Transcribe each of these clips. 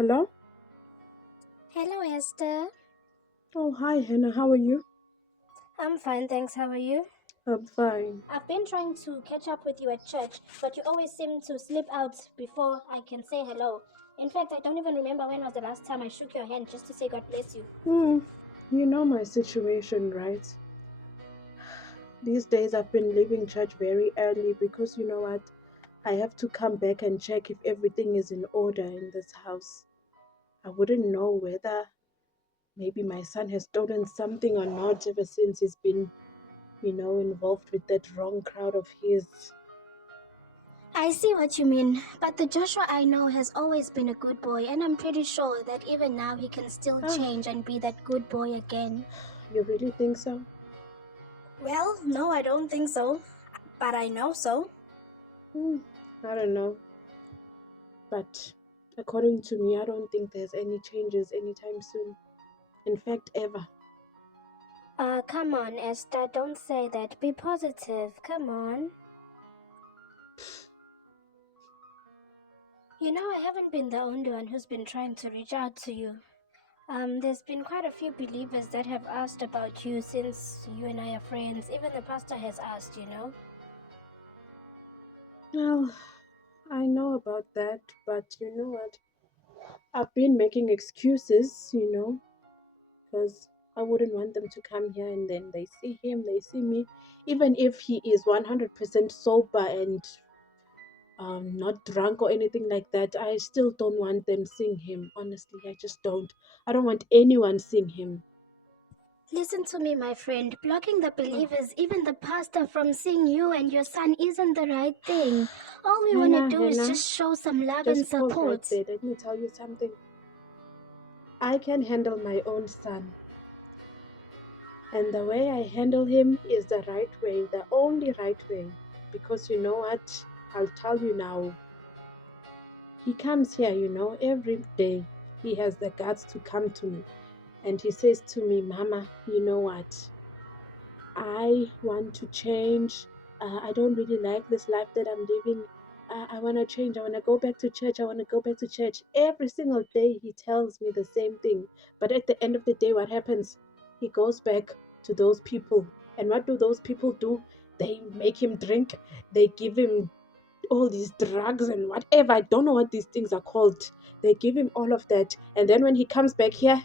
Hello? Hello, Esther. Oh, hi, Hannah. How are you? I'm fine, thanks. How are you? I'm fine. I've been trying to catch up with you at church, but you always seem to slip out before I can say hello. In fact, I don't even remember when was the last time I shook your hand just to say God bless you. Hmm, you know my situation, right? These days I've been leaving church very early because you know what? I have to come back and check if everything is in order in this house. I wouldn't know whether maybe my son has stolen something or not ever since he's been, involved with that wrong crowd of his. I see what you mean, but the Joshua I know has always been a good boy, and I'm pretty sure that even now he can still Ah, change and be that good boy again. you really think so? Well, no, I don't think so, but I know so. Hmm, I don't know. But according to me, I don't think there's any changes anytime soon. In fact, ever. Come on, Esther, don't say that. Be positive. Come on. You know, I haven't been the only one who's been trying to reach out to you. There's been quite a few believers that have asked about you since you and I are friends. Even the pastor has asked, you know. Well, I know about that, but you know what? I've been making excuses, because I wouldn't want them to come here and then they see him, they see me. Even if he is 100% sober and not drunk or anything like that, I still don't want them seeing him. Honestly, I just don't. I don't want anyone seeing him. Listen to me, my friend. Blocking the Oh, believers, even the pastor, from seeing you and your son isn't the right thing. All we want to do is Hannah, just show some love and just pause right support. there. Let me tell you something. I can handle my own son. And the way I handle him is the right way, the only right way. Because you know what? I'll tell you now. He comes here, every day. He has the guts to come to me. And he says to me, Mama, you know what? I want to change. I don't really like this life that I'm living. I want to change. I want to go back to church. I want to go back to church. Every single day he tells me the same thing. But at the end of the day, what happens? He goes back to those people. And what do those people do? They make him drink. They give him all these drugs and whatever. I don't know what these things are called. They give him all of that. And then when he comes back here,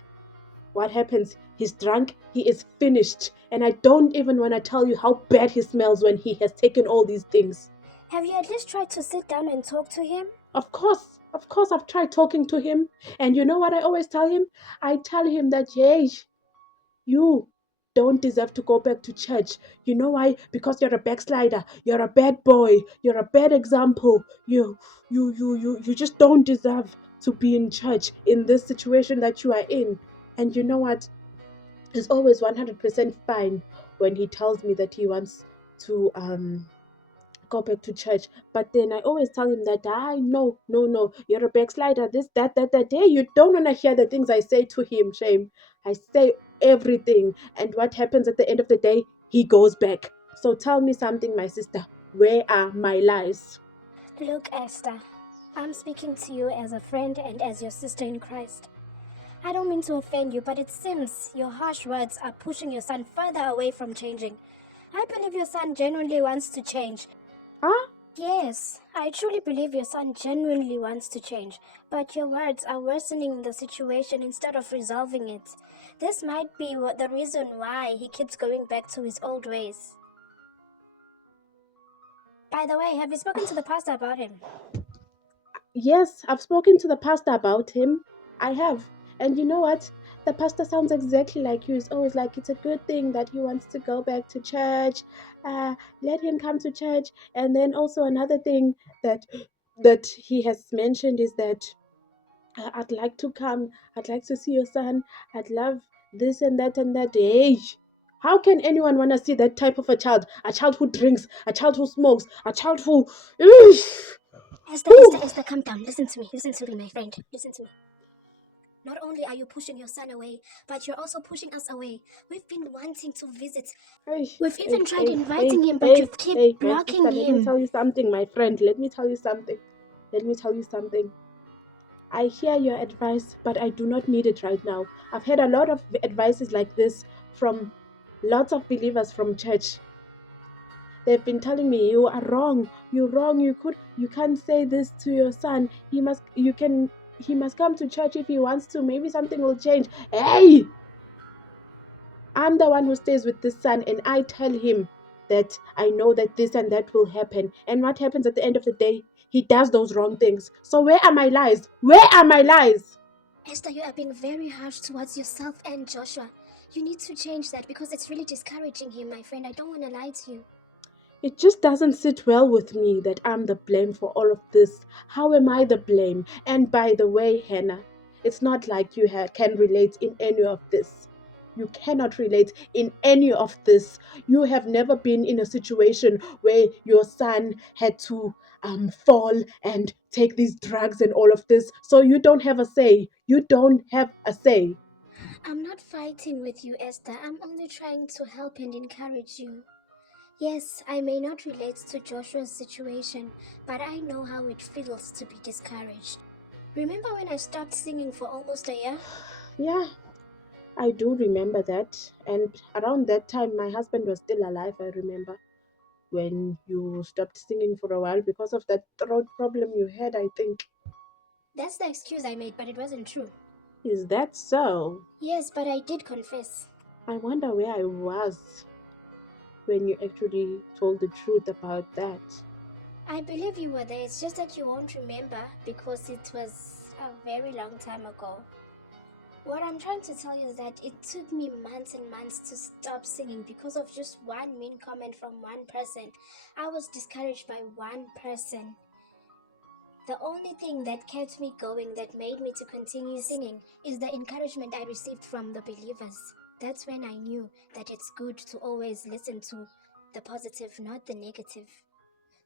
what happens? He's drunk, he is finished. And I don't even want to tell you how bad he smells when he has taken all these things. Have you at least tried to sit down and talk to him? Of course, I've tried talking to him. And you know what I always tell him? I tell him that, hey, you don't deserve to go back to church. You know why? Because you're a backslider. You're a bad boy. You're a bad example. You just don't deserve to be in church in this situation that you are in. And you know what? He's always 100% fine when he tells me that he wants to go back to church. But then I always tell him that no, you're a backslider, this, that. Hey, you don't want to hear the things I say to him, shame. I say everything. And what happens at the end of the day? He goes back. So tell me something, my sister. Where are my lies? Look, Esther, I'm speaking to you as a friend and as your sister in Christ. I don't mean to offend you, but it seems your harsh words are pushing your son further away from changing. I believe your son genuinely wants to change. Huh? Yes, I truly believe your son genuinely wants to change, but your words are worsening the situation instead of resolving it. This might be the reason why he keeps going back to his old ways. By the way, have you spoken to the pastor about him? Yes, I've spoken to the pastor about him. I have. And you know what? The pastor sounds exactly like you. He's always like, it's a good thing that he wants to go back to church. Let him come to church. And then also another thing that he has mentioned is that I'd like to come. I'd like to see your son. I'd love this and that and that. Hey, how can anyone want to see that type of a child? A child who drinks, a child who smokes, a child who. Eesh, Esther, calm down. Listen to me, my friend. Listen to me. Not only are you pushing your son away, but you're also pushing us away. We've been wanting to visit. Hey, We've hey, even tried hey, hey, inviting him, but you hey, keep hey, my blocking sister, let me him. tell you something, my friend. Let me tell you something. Let me tell you something. I hear your advice, but I do not need it right now. I've had a lot of advices like this from lots of believers from church. They've been telling me you are wrong. You're wrong. You can't say this to your son. He must come to church if he wants to. Maybe something will change. Hey! I'm the one who stays with this son, and I tell him that I know that this and that will happen. And what happens at the end of the day? He does those wrong things. So where are my lies? Where are my lies? Esther, you are being very harsh towards yourself and Joshua. You need to change that because it's really discouraging him, my friend. I don't want to lie to you. It just doesn't sit well with me that I'm the blame for all of this. How am I the blame? And by the way, Hannah, it's not like you can relate in any of this. You cannot relate in any of this. You have never been in a situation where your son had to fall and take these drugs and all of this. So you don't have a say. You don't have a say. I'm not fighting with you, Esther. I'm only trying to help and encourage you. Yes, I may not relate to Joshua's situation, but I know how it feels to be discouraged. Remember when I stopped singing for almost a year? Yeah, I do remember that. And around that time, my husband was still alive, I remember, when you stopped singing for a while because of that throat problem you had, I think. That's the excuse I made, but it wasn't true. Is that so? Yes, but I did confess. I wonder where I was when you actually told the truth about that. I believe you were there, it's just that you won't remember because it was a very long time ago. What I'm trying to tell you is that it took me months and months to stop singing because of just one mean comment from one person. I was discouraged by one person. The only thing that kept me going, that made me to continue singing, is the encouragement I received from the believers. That's when I knew that it's good to always listen to the positive, not the negative.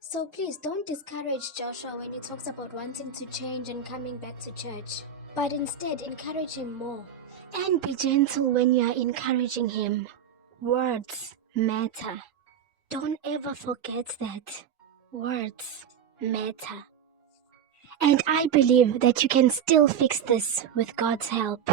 So please don't discourage Joshua when he talks about wanting to change and coming back to church, but instead encourage him more. And be gentle when you are encouraging him. Words matter. Don't ever forget that. Words matter. And I believe that you can still fix this with God's help.